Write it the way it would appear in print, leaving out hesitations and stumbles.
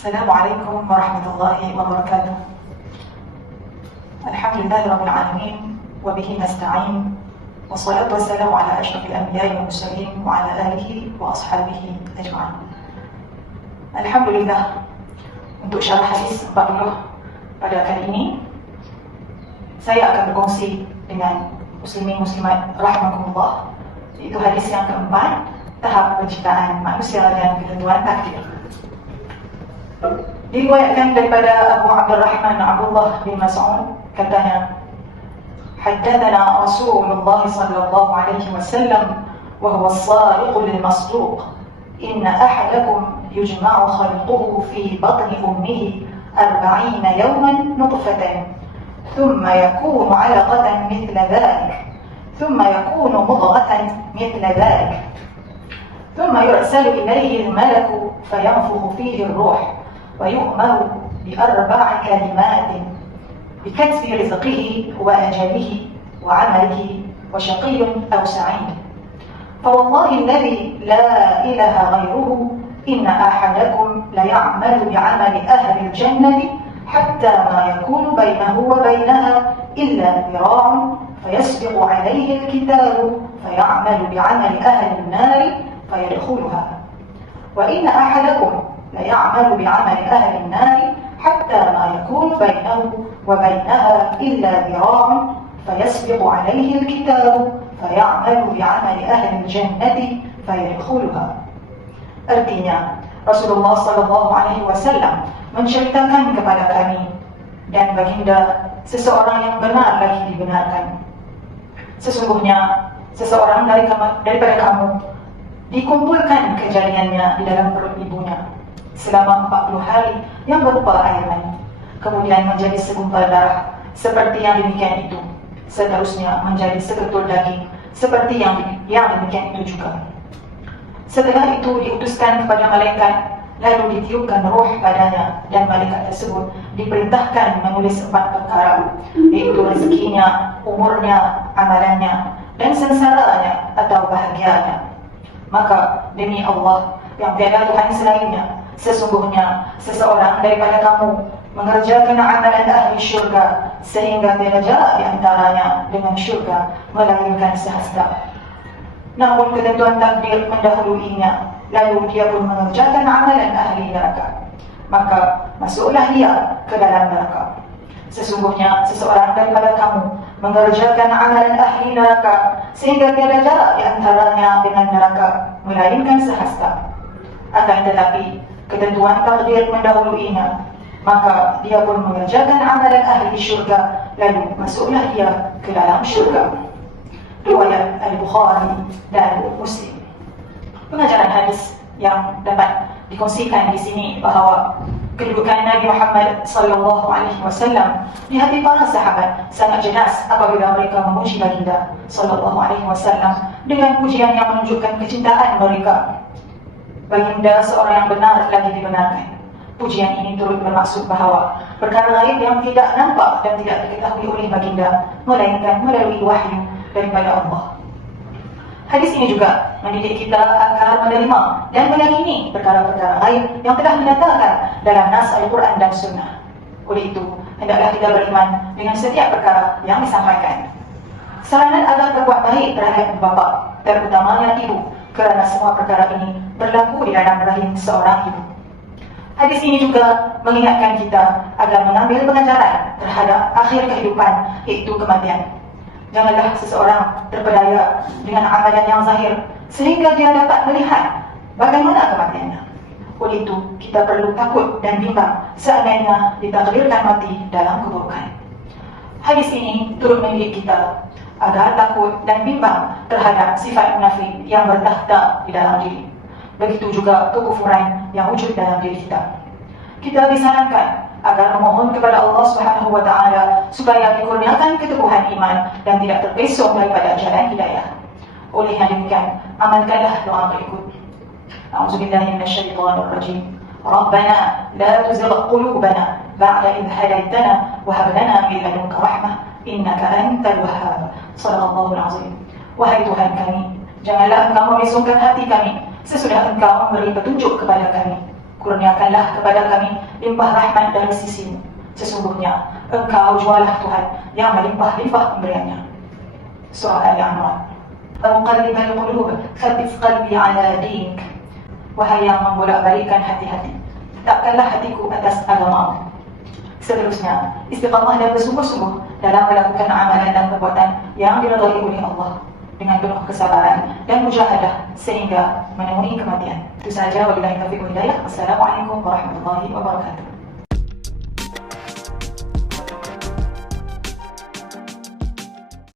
Assalamualaikum warahmatullahi wabarakatuh. Alhamdulillahi rabbil alamin wa bihi nasta'in. Wassalatu wassalamu ala asyrafil anbiya'i wal mursalin wa ala alihi wa ashabihi ajma'in. Alhamdulillah, untuk syarah hadis 40 pada kali ini saya akan berkongsi dengan muslimin muslimat rahimakumullah, iaitu hadis yang keempat, tahap penciptaan manusia dan ketentuan takdir. Diriwayatkan daripada Abu Abdurrahman Abdullah bin Mas'ud, katanya, haddatsana Rasulullah sallallahu alaihi wasallam wa huwa as-sadiqul masduq, inna ahadakum yujma'u khalquhu fi batni ummihi 40 yawman nutfatan thumma yakunu 'alaqatan mithla dhalik thumma yakunu mudghatan mithla dhalik thumma yursalu ilayhi al-malaku fayanfukhu fihi ar-ruh ويؤمر بأربع كلمات: بكتب رزقه وأجله وعمله وشقي أو سعيد. فوالله الذي لا إله غيره إن أحدكم ليعمل بعمل أهل الجنة حتى ما يكون بينه وبينها إلا ذراع فيسبق عليه الكتاب فيعمل بعمل أهل النار فيدخلها، وإن أحدكم ليعمل بعمل أهل النار حتى ما يكون بينه وبينها إلا ذراع فيسبق عليه الكتاب فيعمل بعمل أهل الجنة فيدخلها. Artinya, Rasulullah SAW menceritakan kepada kami dan baginda seseorang yang benar lagi dibenarkan. Sesungguhnya seseorang daripada kamu dikumpulkan kejadiannya di dalam perut ibunya selama 40 hari yang berupa air mani, kemudian menjadi segumpal darah seperti yang demikian itu, seterusnya menjadi seketul daging seperti yang demikian itu juga. Setelah itu diutuskan kepada malaikat, lalu ditiupkan roh padanya, dan malaikat tersebut diperintahkan menulis 4 perkara, yaitu rezekinya, umurnya, amalannya, dan sengsaranya atau bahagianya. Maka demi Allah yang tiada Tuhan selainnya, sesungguhnya seseorang daripada kamu mengerjakan amalan ahli syurga sehingga tiada jarak di antaranya dengan syurga melainkan sehasta. Namun ketentuan takdir mendahuluinya, lalu dia pun mengerjakan amalan ahli neraka, maka masuklah dia ke dalam neraka. Sesungguhnya seseorang daripada kamu mengerjakan amalan ahli neraka sehingga tiada jarak di antaranya dengan neraka melainkan sehasta. Akan tetapi ketentuan takdir mendahuluinya, maka dia pun mengerjakan amalan ahli syurga, lalu masuklah dia ke dalam syurga. Riwayat Al-Bukhari dan Muslim. Pengajaran hadis yang dapat dikongsikan di sini bahawa kedudukan Nabi Muhammad SAW di hati para sahabat sangat jelas apabila mereka memuji baginda SAW dengan pujian yang menunjukkan kecintaan mereka. Baginda seorang yang benar lagi dibenarkan. Pujian ini turut bermaksud bahawa perkara lain yang tidak nampak dan tidak diketahui oleh baginda melainkan melalui wahyu daripada Allah. Hadis ini juga mendidik kita agar menerima dan meyakini perkara-perkara lain yang telah dinyatakan dalam nas Al-Quran dan Sunnah. Oleh itu, hendaklah kita beriman dengan setiap perkara yang disampaikan. Saranan agar berbuat baik terhadap bapa, terutamanya ibu, kerana semua perkara ini berlaku di dalam rahim seorang ibu. Hadis ini juga mengingatkan kita agar mengambil pengajaran terhadap akhir kehidupan, iaitu kematian. Janganlah seseorang terpedaya dengan amalan yang zahir sehingga dia dapat melihat bagaimana kematiannya. Oleh itu, kita perlu takut dan bimbang seandainya ditakdirkan mati dalam keburukan. Hadis ini turut mendidik kita agar takut dan bimbang terhadap sifat munafik yang bertakhta di dalam diri. Begitu juga kekufuran yang wujud dalam diri kita. Kita disarankan agar memohon kepada Allah SWT supaya dikurniakan keteguhan iman dan tidak terpesong daripada jalan hidayah. Oleh yang demikian, amalkanlah doa berikut. A'udzubillahi minasyaitonir rajim. Rabbana la tuzigh qulubana ba'da idh hadaytana wa hab lana min ladunka rahmah innaka antal wahhab. Shadaqallahul azim. Wahai Tuhan kami, janganlah Engkau membesongkan hati kami sesudah Engkau memberi petunjuk kepada kami. kurniakanlah kepada kami limpah rahmat dari sisimu. Sesungguhnya Engkau jualah Tuhan yang melimpah-limpah pemberiannya. Surah Al-Imran. Muqallibal qulub, tsabbit qalbi ala dinik. Wahai yang membolak-balikkan hati-hati, tetapkanlah hatiku atas agamamu. Seterusnya, istiqamah dan bersungguh-sungguh dalam melakukan amalan dan perbuatan yang diridhai oleh Allah dengan penuh kesabaran dan mujahadah sehingga menemui kematian. Itu saja, wabillahi taufiq wal hidayah. Wassalamualaikum warahmatullahi wabarakatuh.